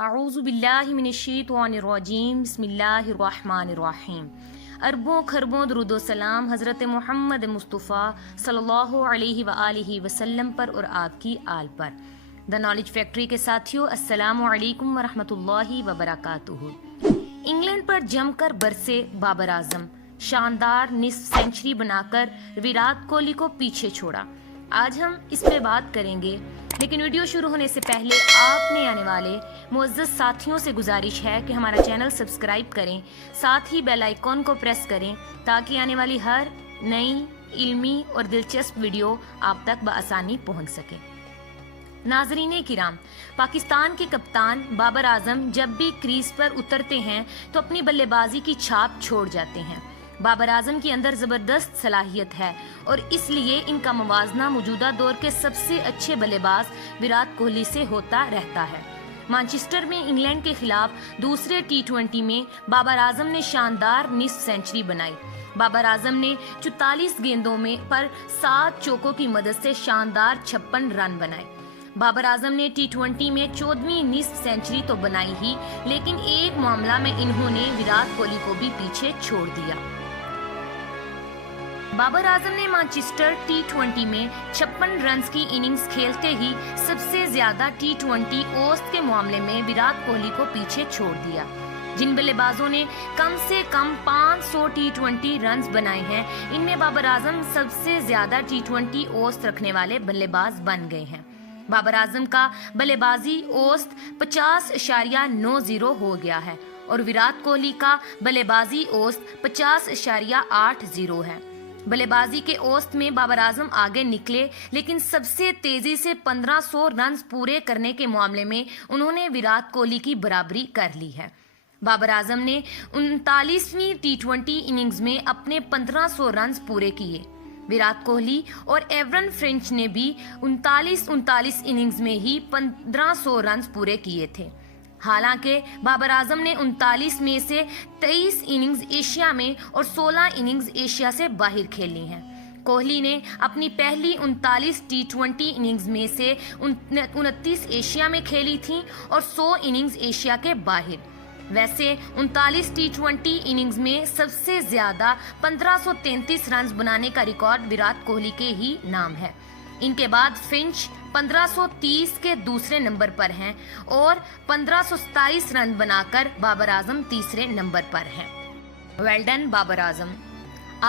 اعوذ باللہ من الشیطان الرجیم بسم اللہ الرحمن الرحیم۔ اربوں خربوں درود و سلام حضرت محمد مصطفیٰ صلی اللہ علیہ وآلہ وسلم پر اور آپ کی آل پر۔ دا نالج فیکٹری کے ساتھیوں، السلام علیکم ورحمۃ اللہ وبرکاتہ۔ انگلینڈ پر جم کر برسے بابر اعظم، شاندار نصف سینچری بنا کر ویرات کوہلی کو پیچھے چھوڑا۔ آج ہم اس پہ بات کریں گے، لیکن ویڈیو شروع ہونے سے پہلے آپ نے آنے والے معزز ساتھیوں سے گزارش ہے کہ ہمارا چینل سبسکرائب کریں، ساتھ ہی بیل آئیکن کو پریس کریں تاکہ آنے والی ہر نئی علمی اور دلچسپ ویڈیو آپ تک بآسانی پہنچ سکے۔ ناظرین کرام، پاکستان کے کپتان بابر اعظم جب بھی کریز پر اترتے ہیں تو اپنی بلے بازی کی چھاپ چھوڑ جاتے ہیں۔ بابر اعظم کے اندر زبردست صلاحیت ہے اور اس لیے ان کا موازنہ موجودہ دور کے سب سے اچھے بلے باز ویرات کوہلی سے ہوتا رہتا ہے۔ مانچسٹر میں انگلینڈ کے خلاف دوسرے ٹی20 میں بابر اعظم نے شاندار نصف سینچری بنائی۔ بابر اعظم نے 44 گیندوں میں پر 7 چوکوں کی مدد سے شاندار 56 رن بنائے۔ بابر اعظم نے ٹی20 میں 14ویں نصف سینچری تو بنائی ہی، لیکن ایک معاملہ میں انہوں نے ویرات کوہلی کو بھی پیچھے چھوڑ دیا۔ بابر اعظم نے مانچسٹر ٹی20 میں 56 رنز کی اننگز کھیلتے ہی سب سے زیادہ ٹی20 اوسط کے معاملے میں ویرات کوہلی کو پیچھے چھوڑ دیا۔ جن بلے بازوں نے کم سے کم 500 ٹی20 رنز بنائے ہیں، ان میں بابر اعظم سب سے زیادہ ٹی20 اوسط رکھنے والے بلے باز بن گئے ہیں۔ بابر اعظم کا بلے بازی اوسط 50.90 ہو گیا ہے اور ویرات کوہلی کا بلے بازی اوسط 50.80 ہے۔ بلے بازی کے اوسط میں بابر اعظم آگے نکلے، لیکن سب سے تیزی سے 1500 رنز پورے کرنے کے معاملے میں انہوں نے ویرات کوہلی کی برابری کر لی ہے۔ بابر اعظم نے 39ویں ٹی20 اننگز میں اپنے 1500 رنز پورے کیے۔ ویرات کوہلی اور ایورن فرینچ نے بھی 39 اننگز میں ہی 1500 رنز پورے کیے تھے۔ حالانکہ بابر اعظم نے 39 میں سے 23 اننگز ایشیا میں اور 16 اننگز ایشیا سے باہر کھیلی ہیں۔ کوہلی نے اپنی پہلی 39 ٹی20 اننگز میں سے 29 ایشیا میں کھیلی تھیں اور 100 اننگز ایشیا کے باہر۔ ویسے 39 ٹی20 اننگز میں سب سے زیادہ 1533 رنز بنانے کا ریکارڈ ویرات کوہلی کے ہی نام ہے۔ ان کے بعد فنچ 1530 کے دوسرے نمبر پر ہیں اور 1527 رن بنا کر بابر اعظم تیسرے نمبر پر ہیں۔ Well done Babar Azam.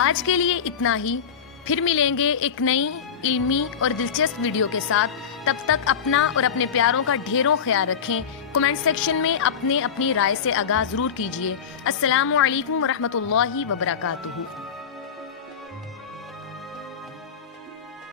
آج کے لیے اتنا ہی، پھر ملیں گے ایک نئی علمی اور دلچسپ ویڈیو کے ساتھ۔ تب تک اپنا اور اپنے پیاروں کا ڈھیروں خیال رکھیں۔ کمنٹ سیکشن میں اپنی رائے سے آگاہ ضرور کیجیے۔ السلام علیکم ورحمۃ اللہ وبرکاتہ۔